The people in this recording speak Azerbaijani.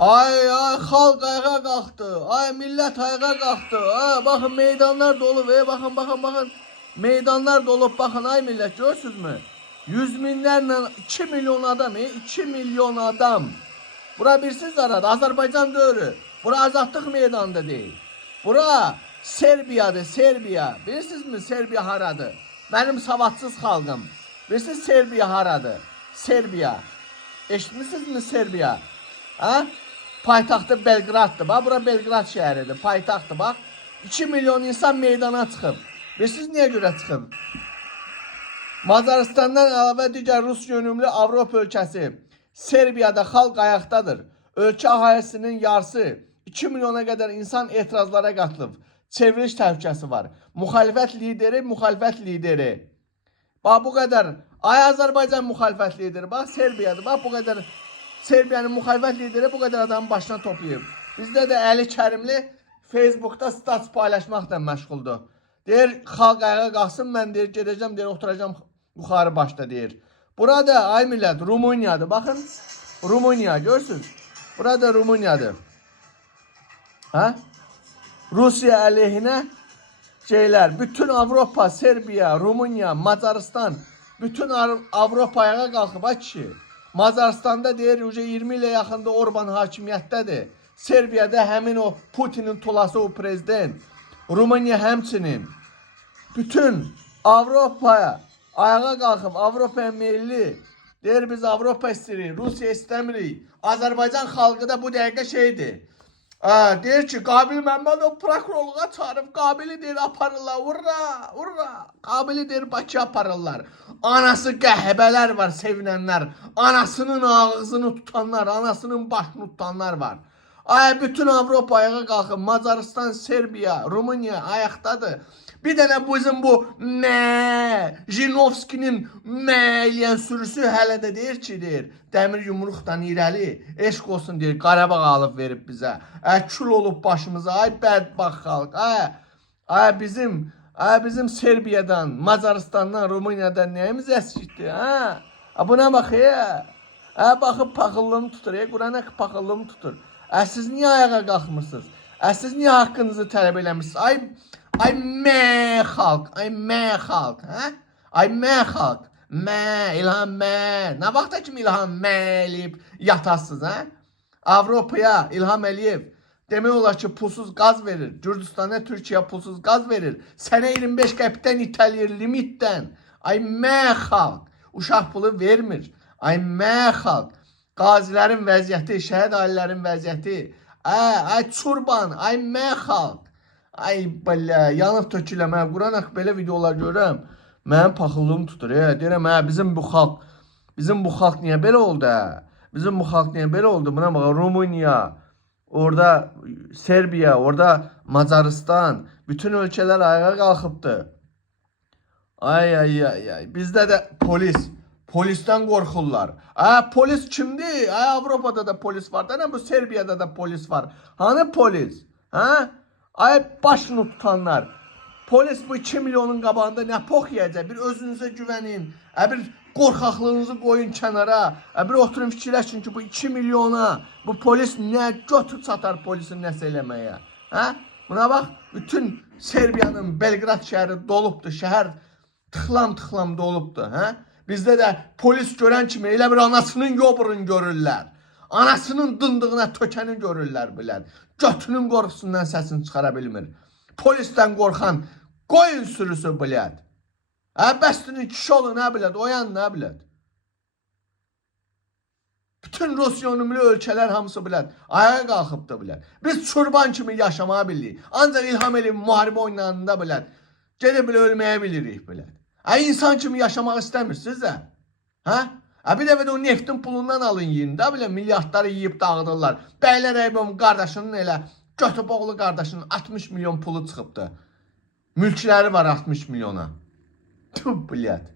Ay ay xalq ayağa qalxdı. Ay millət ayağa qalxdı. Ay baxın meydanlar dolub. Baxın baxın baxın. Meydanlar dolub baxın ay millət görürsünüzmü? 100 minlərlə 2 milyon adam, 2 milyon adam. Bura birsiz arada Azərbaycan dövrü. Bura azadlıq meydanında deyil. Bura Serbiyadır, Serbiya. Bilirsizmi Serbiya haradır? Benim savadsız xalqım. Bilirsiniz Serbiya haradır? Serbiya. Eşitmişsinizmi Serbiya? Ha? Paytaxtı Belgraddır. Bax, bura Belgrad şəhəridir. Paytaxtdır, bax. 2 milyon insan meydana çıxıb. Bilirsiniz niyə görə çıxıb? Macaristandan əlavə digər Rus yönümlü Avropa ölkəsi Serbiyada xalq ayaqdadır. Ölkə əhalisinin yarısı 2 milyona qədər insan etirazlara qatılıb. Çevriliş təhlükəsi var. Müxalifət lideri. Bax bu qədər. Ay Azərbaycan müxalifət lideri. Bax Serbiyadır. Bax bu qədər. Serbiyanın müxalifət lideri bu qədər adamın başına toplayıb. Bizdə də Əli Kərimli Facebookda stats paylaşmaqla məşğuldur. Deyir xalq ayağa qalxsın, mən deyir gedəcəm, deyir oturacam yuxarı başda deyir. Burada ay millət Rumuniyadır. Baxın Rumuniya görürsünüz. Burada Rumuniyadır. Ha? Rusiya əleyhinə şeylər, bütün Avropa, Serbiya, Rumuniya, Macaristan, bütün Avropa ayağa qalxıb ay kişi. Macaristan'da deyir 20 ilə yaxında Orban hakimiyyətdədir. Serbiyada həmin o Putinin tulası o prezident. Rumıniya həmçinin. Bütün Avropaya ayağa qalxıb, Avropaya meyilli. Deyir biz Avropa istəyirik, Rusiya istəmirik. Azərbaycan xalqı da bu dəqiqə şeydir. Deyir ki, Qabil Məmmədov prokurorluğa çağırıb, Qabili deyir aparırlar, urra, urra. Qabili deyir Bakıya aparırlar. Anası qəhbələr var, sevinənlər. Anasının ağzını tutanlar, anasının başını tutanlar var. Ay, bütün Avropa ayağa qalxıb, Macaristan, Serbiya, Rumıniya ayaqdadır. Bir dənə bizim bu Jinovskinin eləyən sürüsü hələ də deyir ki, deyir, dəmir yumruqdan irəli, eşq olsun deyir, Qarabağ alıb verib bizə. Kül olub başımıza, ay bədbaxt xalq, ay bizim Serbiyadan, Macaristandan, Rumıniyadan nəyimiz əskikdir, buna bax, baxıb paxıllığını tutur, Qurana paxıllığını tutur. Siz niyə ayağa qalxmırsınız? Siz niyə haqqınızı tələb eləmişsiniz? Ay mə xalq, ay mə xalq, İlham mə. Nə vaxta kimi İlham mə eləyib yatasınız, Avropaya İlham Əliyev demək olar ki pulsuz qaz verir. Gürcüstana Türkiyə pulsuz qaz verir. Sənə 25 qəpikdən itələyir limitdən. Ay mə xalq, uşaq pulu vermir. Ay mə xalq, qazilərin vəziyyəti, şəhid ailərin vəziyyəti. Ay çurban, ay mə xalq. Ay belə yanıb tökülə, mən Quran belə videolar görürəm. Mənim paxıllığım tutur. Deyirəm, bizim bu xalq niyə belə oldu? Bizim bu xalq niyə belə oldu? Buna bax, Rumıniya, orada Serbiya, orada Macaristan, bütün ölkələr ayağa qalxıbdı. Ay. Bizdə də polisdən qorxurlar. Polis kimdir? Avropada da polis var. Bu Serbiyada da polis var. Hanı polis? Ay başını tutanlar. Polis bu 2 milyonun qabağında nə pox yiyəcək? Bir özünüzə güvənin. Bir qorxaqlığınızı qoyun kənara. Bir oturun fikirləşin ki bu 2 milyona bu polis nə götür çatar polisin nəsə eləməyə. Buna bax, bütün Serbiyanın Belgrad şəhəri dolubdur. Şəhər tıxlam dolubdur. Bizdə də polis görən kimi elə bir anasının yobrunu görürlər. Anasının dındığına tökəni görürlər bilən. Götünün qorxusundan səsini çıxara bilmir. Polisdən qorxan qoyun sürüsü bilət. Bəstinin kişi olun bilət, oyan bilət. Bütün Rus yönümlü ölkələr hamısı bilət. Ayağa qalxıbdı bilət. Biz çurban kimi yaşamağı bilirik. Ancaq İlham Əliyev müharibə oynanında bilət. Gedib bilə ölməyə bilirik bilət. İnsan kimi yaşamaq istəmirsiniz də. Bir dəfə də o neftin pulundan alın yiyin də bilə, milyardları yiyib dağıdırlar. Bəylər Əybom qardaşının elə götüb oğlu qardaşının 60 milyon pulu çıxıbdı. Mülkləri var 60 milyona. Tüb bilət.